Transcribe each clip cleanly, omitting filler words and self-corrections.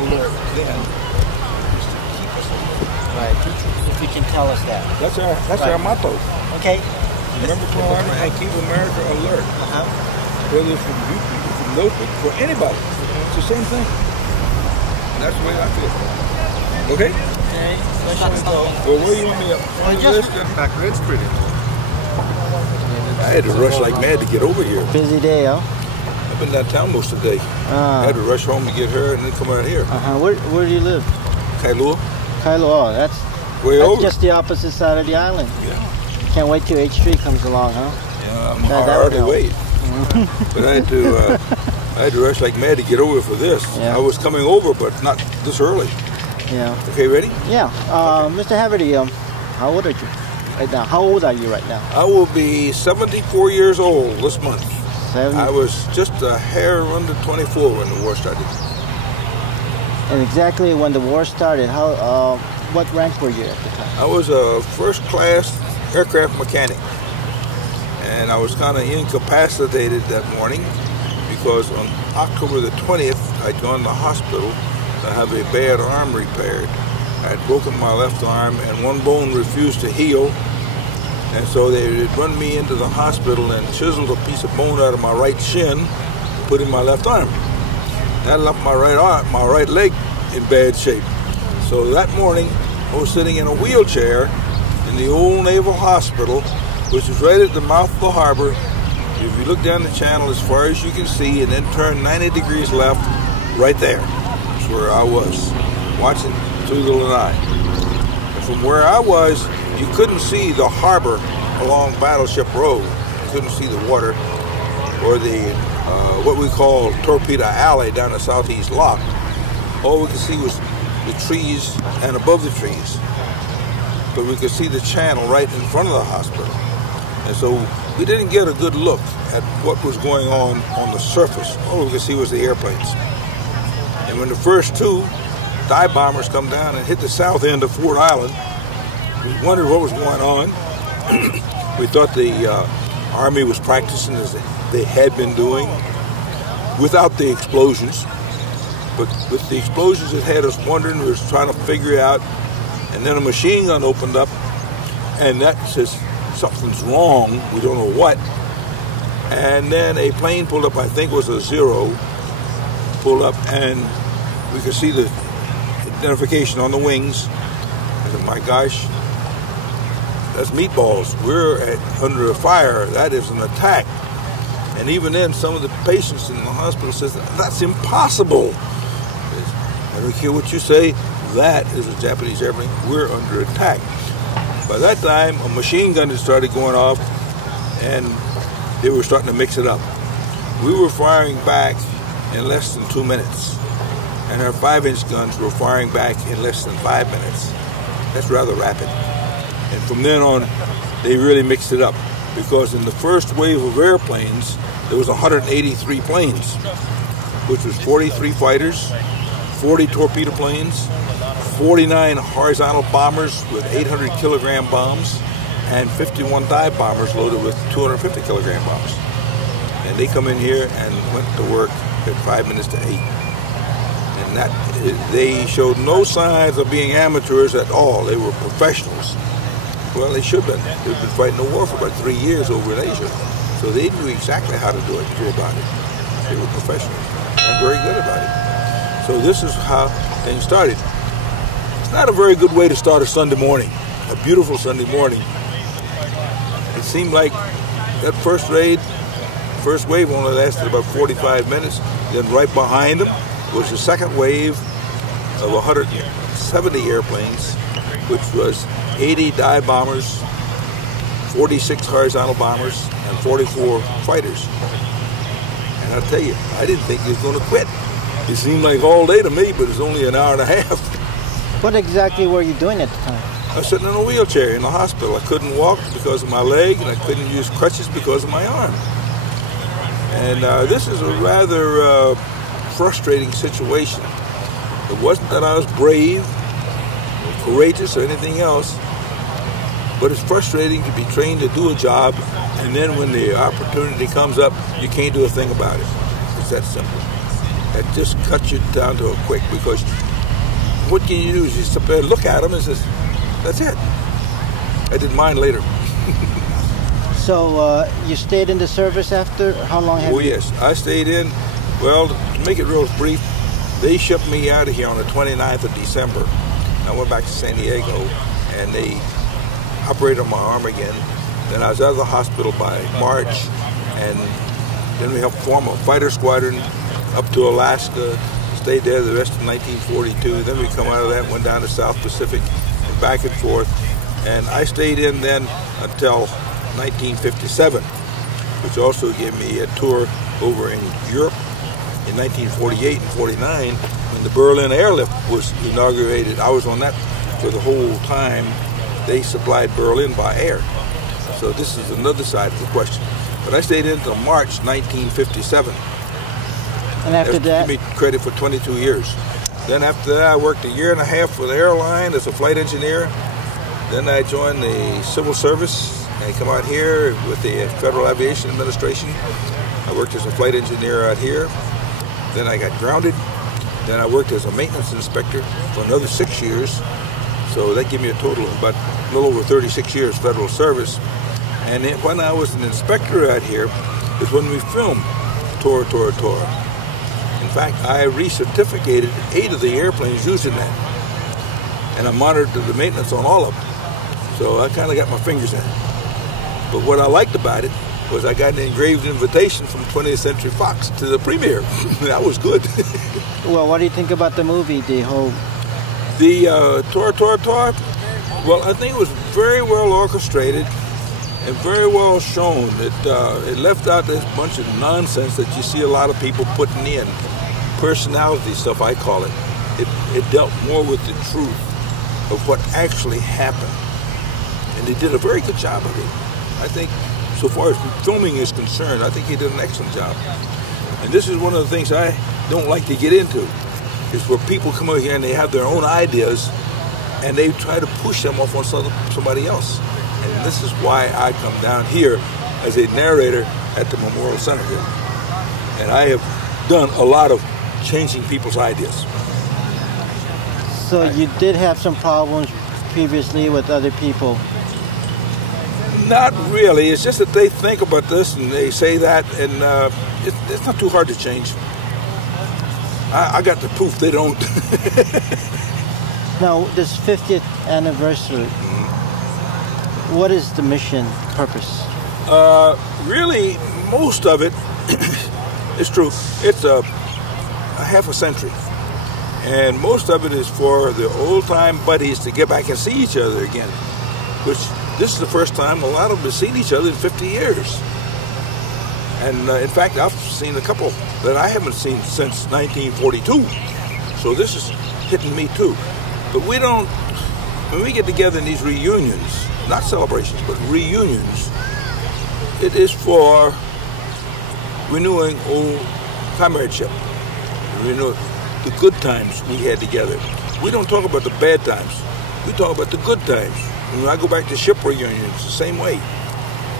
alert then is to keep us alert. Right. If you can tell us that. That's our motto. Okay. Remember, I keep America alert. Whether it's from you people, from those people, for anybody. It's the same thing. And that's the way I feel. Okay? Okay. Well, where you want me up? Just back Red Street. I had to rush like mad to get over here. busy day, huh? I've been downtown most of the day. I had to rush home to get her and then come out here. Where do you live? Kailua. Kailua. That's Way over. just the opposite side of the island. Yeah. Can't wait till H3 comes along, huh? Yeah, I'm That hard would to help. wait. But I had to rush like mad to get over for this. Yeah. I was coming over, but not this early. Yeah. Okay, ready? Yeah. Mr. Haverty, how old are you right now? How old are you right now? I will be 74 years old this month. 70. I was just a hair under 24 when the war started. And exactly when the war started, what rank were you at the time? I was a first-class aircraft mechanic. And I was kind of incapacitated that morning because on October the 20th, I'd gone to the hospital to have a bad arm repaired. I had broken my left arm and one bone refused to heal. And so they would run me into the hospital and chiseled a piece of bone out of my right shin and put in my left arm. That left my right leg in bad shape. So that morning, I was sitting in a wheelchair in the old Naval Hospital, which is right at the mouth of the harbor. If you look down the channel as far as you can see and then turn 90 degrees left, right there. That's where I was, watching through the lanai. And from where I was, you couldn't see the harbor along Battleship Road. You couldn't see the water or the what we call Torpedo Alley down the Southeast Lock. All we could see was the trees and above the trees. But we could see the channel right in front of the hospital. And so we didn't get a good look at what was going on the surface. All we could see was the airplanes. And when the first two dive bombers come down and hit the south end of Ford Island, we wondered what was going on. We thought the Army was practicing as they had been doing without the explosions. But with the explosions, it had us wondering. We were trying to figure it out. And then a machine gun opened up, and that says something's wrong. We don't know what. And then a plane pulled up, I think it was a Zero, pulled up, and we could see the identification on the wings. I said, my gosh, that's meatballs. We're under fire. That is an attack. And even then, some of the patients in the hospital says, that's impossible. I don't care what you say. That is a Japanese airplane. We're under attack. By that time, a machine gun had started going off, and they were starting to mix it up. We were firing back in less than 2 minutes, and our 5-inch guns were firing back in less than 5 minutes. That's rather rapid. And from then on, they really mixed it up, because in the first wave of airplanes, there was 183 planes, which was 43 fighters, 40 torpedo planes, 49 horizontal bombers with 800-kilogram bombs, and 51 dive bombers loaded with 250-kilogram bombs. And they come in here and went to work at 5 minutes to 8. And that they showed no signs of being amateurs at all. They were professionals. Well, they should have been. They've been fighting the war for about 3 years over in Asia. So they knew exactly how to do it, go about it. They were professionals and very good about it. So this is how things started. It's not a very good way to start a Sunday morning, a beautiful Sunday morning. It seemed like that first wave only lasted about 45 minutes. Then right behind them was the second wave of 170 airplanes, which was 80 dive bombers, 46 horizontal bombers, and 44 fighters. And I'll tell you, I didn't think he was going to quit. It seemed like all day to me, but it's only an hour and a half. What exactly were you doing at the time? I was sitting in a wheelchair in the hospital. I couldn't walk because of my leg, and I couldn't use crutches because of my arm. And this is a rather frustrating situation. It wasn't that I was brave or courageous or anything else, but it's frustrating to be trained to do a job, and then when the opportunity comes up, you can't do a thing about it. It's that simple. it just cuts you down to a quick, because what can you do is you sit there and look at them and says, that's it. I didn't mind later. So you stayed in the service after? How long have you? Oh, yes. I stayed in. Well, to make it real brief, they shipped me out of here on the 29th of December. I went back to San Diego, and they operated on my arm again. Then I was out of the hospital by March, and then we helped form a fighter squadron up to Alaska, stayed there the rest of 1942. Then we come out of that, went down to South Pacific, and back and forth. And I stayed in then until 1957, which also gave me a tour over in Europe in 1948 and 49 when the Berlin airlift was inaugurated. I was on that for the whole time. They supplied Berlin by air. So this is another side of the question. But I stayed in until March 1957. And after that? Give me credit for 22 years. Then after that, I worked a year and a half for the airline as a flight engineer. Then I joined the civil service. I come out here with the Federal Aviation Administration. I worked as a flight engineer out here. Then I got grounded. Then I worked as a maintenance inspector for another 6 years. So that gave me a total of about a little over 36 years federal service. And then when I was an inspector out here is when we filmed Tora. In fact, I recertificated 8 of the airplanes using that. And I monitored the maintenance on all of them. So I kind of got my fingers in it. But what I liked about it was I got an engraved invitation from 20th Century Fox to the premiere. That was good. Well, what do you think about the movie, the whole... The Tora? Well, I think it was very well orchestrated and very well shown. It left out this bunch of nonsense that you see a lot of people putting in. Personality stuff, I call it. It dealt more with the truth of what actually happened. And they did a very good job of it. I think, so far as filming is concerned, I think he did an excellent job. And this is one of the things I don't like to get into, is where people come over here and they have their own ideas and they try to push them off on somebody else. And this is why I come down here as a narrator at the Memorial Center here. And I have done a lot of changing people's ideas. So you did have some problems previously with other people? Not really. It's just that they think about this and they say that, and it's not too hard to change. I got the proof they don't. Now, this 50th anniversary, what is the mission purpose? Really, most of it is true. It's a half a century. And most of it is for the old-time buddies to get back and see each other again, which this is the first time a lot of them have seen each other in 50 years. And in fact, I've seen a couple that I haven't seen since 1942. So this is hitting me too. But we don't, when we get together in these reunions, not celebrations, but reunions, it is for renewing old comradeship, renewing the good times we had together. We don't talk about the bad times. We talk about the good times. When I go back to ship reunions, the same way.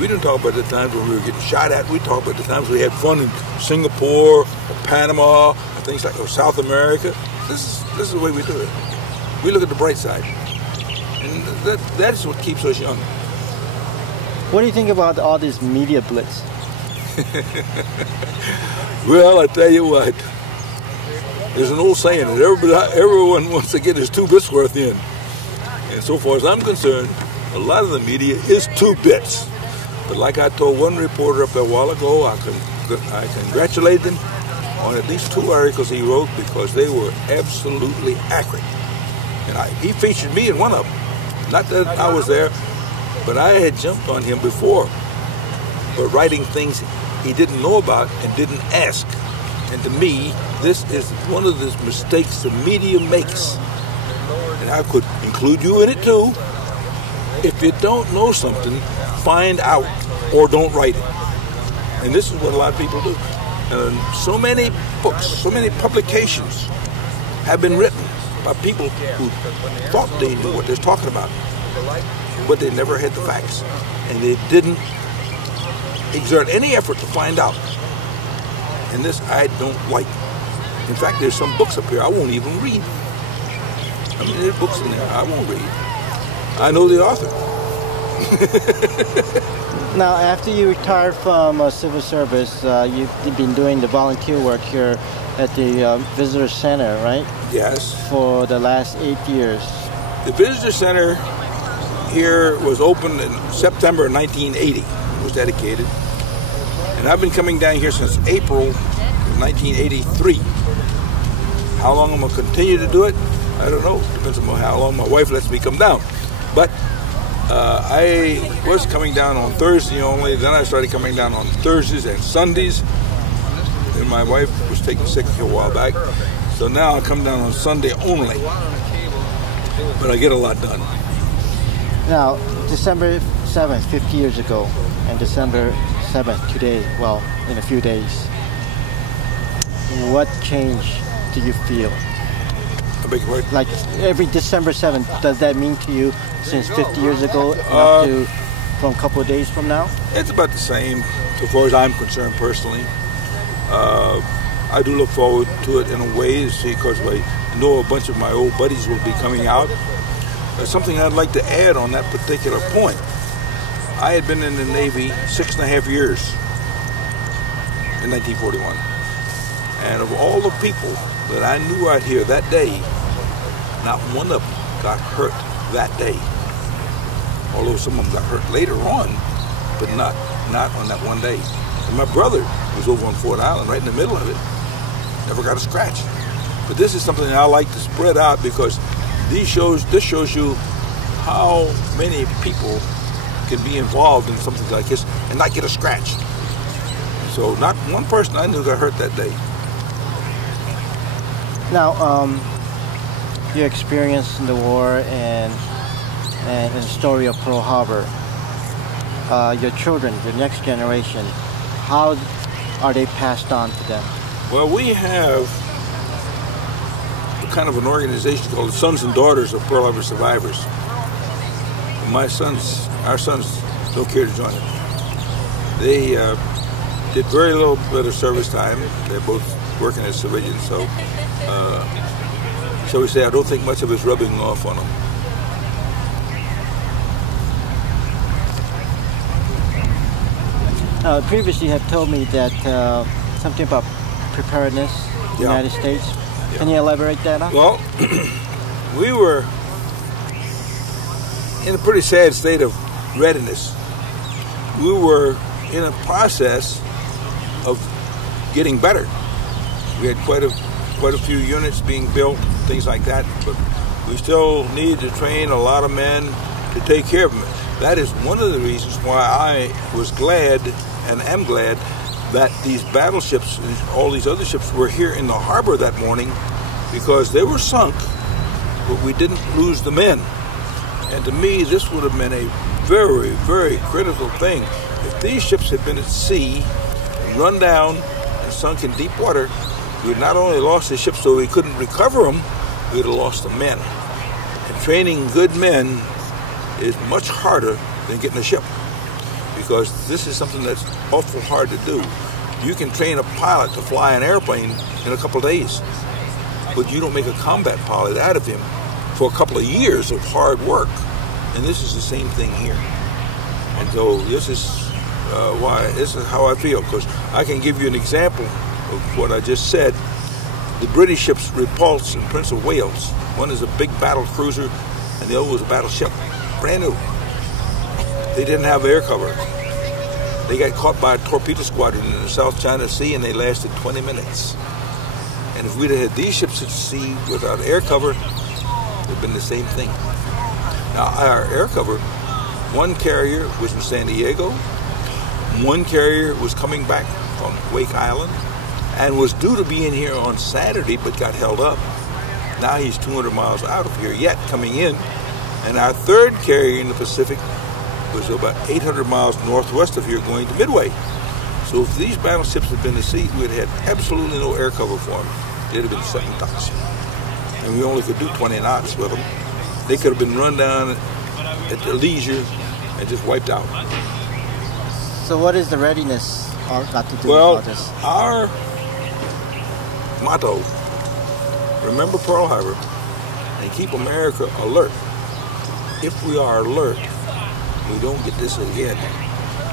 We didn't talk about the times when we were getting shot at. We talk about the times we had fun in Singapore or Panama or things like or South America. This is the way we do it. We look at the bright side. And that is what keeps us young. What do you think about all this media blitz? Well, I tell you what. There's an old saying that everyone wants to get his 2 bits worth in. And so far as I'm concerned, a lot of the media is 2 bits. But like I told one reporter up there a while ago, I congratulate him on at least 2 articles he wrote because they were absolutely accurate. And he featured me in one of them. Not that I was there, but I had jumped on him before for writing things he didn't know about and didn't ask. And to me, this is one of the mistakes the media makes. And I could include you in it too. If you don't know something, find out or don't write it. And this is what a lot of people do. And so many books, so many publications have been written by people who thought they knew what they're talking about, but they never had the facts. And they didn't exert any effort to find out. And this I don't like. In fact, there's some books up here I won't even read. I mean, there's books in there I won't read. I know the author. Now, after you retired from civil service, you've been doing the volunteer work here at the Visitor Center, right? Yes. For the last 8 years. The Visitor Center here was opened in September 1980. It was dedicated. And I've been coming down here since April 1983. How long I'm going to continue to do it, I don't know. Depends on how long my wife lets me come down. But I was coming down on Thursday only. Then I started coming down on Thursdays and Sundays. And my wife was taken sick a while back. So now I come down on Sunday only. But I get a lot done. Now, December 7th, 50 years ago, and December 7th today, well, in a few days. What change do you feel? I beg your pardon? Like every December 7th, does that mean to you since 50 years ago up to from a couple of days from now? It's about the same, so far as I'm concerned personally. I do look forward to it in a way, because I know a bunch of my old buddies will be coming out. There's something I'd like to add on that particular point. I had been in the Navy 6.5 years in 1941. And of all the people that I knew out here that day, not one of them got hurt that day. Although some of them got hurt later on, but not on that one day. And my brother was over on Fort Island, right in the middle of it. Never got a scratch. But this is something I like to spread out, because this shows you how many people can be involved in something like this and not get a scratch. So not one person I knew got hurt that day. Now, your experience in the war and the story of Pearl Harbor, your children, your next generation, how are they passed on to them? Well, we have kind of an organization called the Sons and Daughters of Pearl Harbor Survivors. Our sons don't care to join it. They did very little bit of service time. They're both working as civilians, so we say I don't think much of it's rubbing off on them. Previously, you have told me that something about preparedness in the United States. Yeah. Can you elaborate that on? Well, we were in a pretty sad state of readiness. We were in a process of getting better. We had quite a few units being built, things like that, but we still need to train a lot of men to take care of them. That is one of the reasons why I was glad and am glad that these battleships and all these other ships were here in the harbor that morning, because they were sunk, but we didn't lose the men. And to me, this would have been a very, very critical thing. If these ships had been at sea, run down, and sunk in deep water, we had not only lost the ships so we couldn't recover them, we would have lost the men. And training good men is much harder than getting a ship, because this is something that's awful hard to do. You can train a pilot to fly an airplane in a couple of days, but you don't make a combat pilot out of him for a couple of years of hard work. And this is the same thing here. And so this is this is how I feel, because I can give you an example of what I just said. The British ships Repulse and Prince of Wales. One is a big battle cruiser, and the other was a battleship, brand new. They didn't have air cover. They got caught by a torpedo squadron in the South China Sea, and they lasted 20 minutes. And if we'd have had these ships at sea without air cover, it would have been the same thing. Now, our air cover, one carrier was in San Diego, one carrier was coming back from Wake Island, and was due to be in here on Saturday, but got held up. Now he's 200 miles out of here yet, coming in. And our third carrier in the Pacific was about 800 miles northwest of here, going to Midway. So if these battleships had been at sea, we'd have had absolutely no air cover for them. They'd have been setting ducks. And we only could do 20 knots with them. They could have been run down at their leisure and just wiped out. So what is the readiness got to do with all this? motto, remember Pearl Harbor and keep America alert. If we are alert, we don't get this again.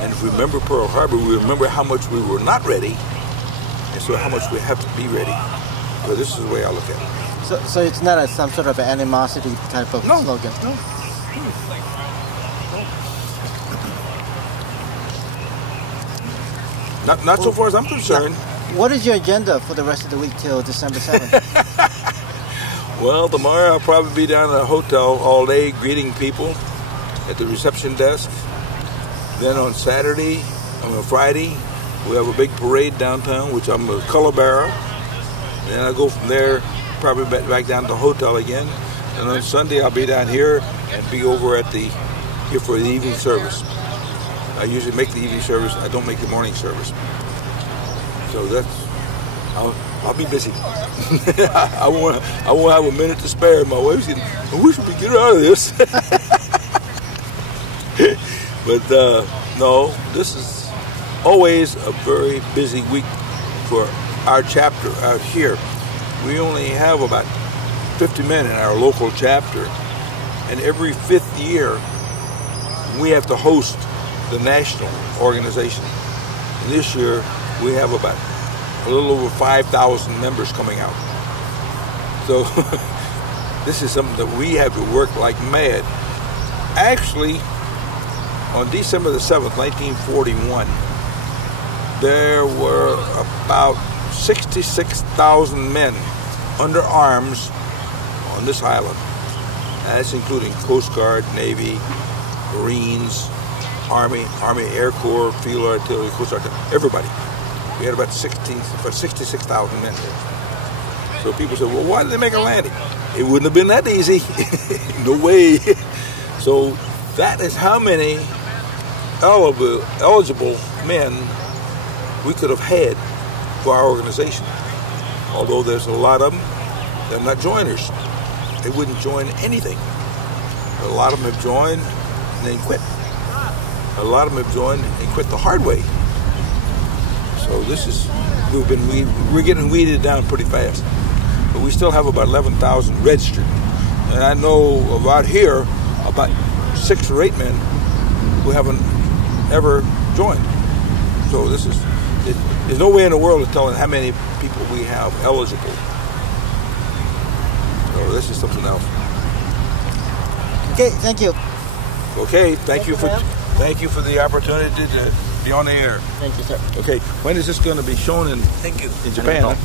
And if we remember Pearl Harbor, we remember how much we were not ready, and so how much we have to be ready. So this is the way I look at it. So it's not some sort of animosity type of slogan? No. Not so far as I'm concerned. What is your agenda for the rest of the week till December 7th? Well, tomorrow I'll probably be down at a hotel all day greeting people at the reception desk. Then on Friday, we have a big parade downtown, which I'm a color bearer. Then I go from there, probably back down to the hotel again. And on Sunday I'll be down here and be over at here for the evening service. I usually make the evening service. I don't make the morning service. So I'll be busy. I won't have a minute to spare. My wife's saying, I wish we could get out of this. But no, this is always a very busy week for our chapter out here. We only have about 50 men in our local chapter, and every 5th year we have to host the national organization. And this year we have about a little over 5,000 members coming out. So this is something that we have to work like mad. Actually, on December the 7th, 1941, there were about 66,000 men under arms on this island. That's including Coast Guard, Navy, Marines, Army Air Corps, Field Artillery, Coast Guard, everybody. We had about 66,000 men there. So people said, well, why did they make a landing? It wouldn't have been that easy. No way. So that is how many eligible men we could have had for our organization. Although there's a lot of them, they're not joiners. They wouldn't join anything. A lot of them have joined and then quit. A lot of them have joined and quit the hard way. So we're getting weeded down pretty fast. But we still have about 11,000 registered. And I know about here, about 6 or 8 men who haven't ever joined. So there's no way in the world of telling how many people we have eligible. So this is something else. Okay, thank you. Okay, thank you for the opportunity to be on the air. Thank you, sir. Okay, when is this going to be shown in Japan?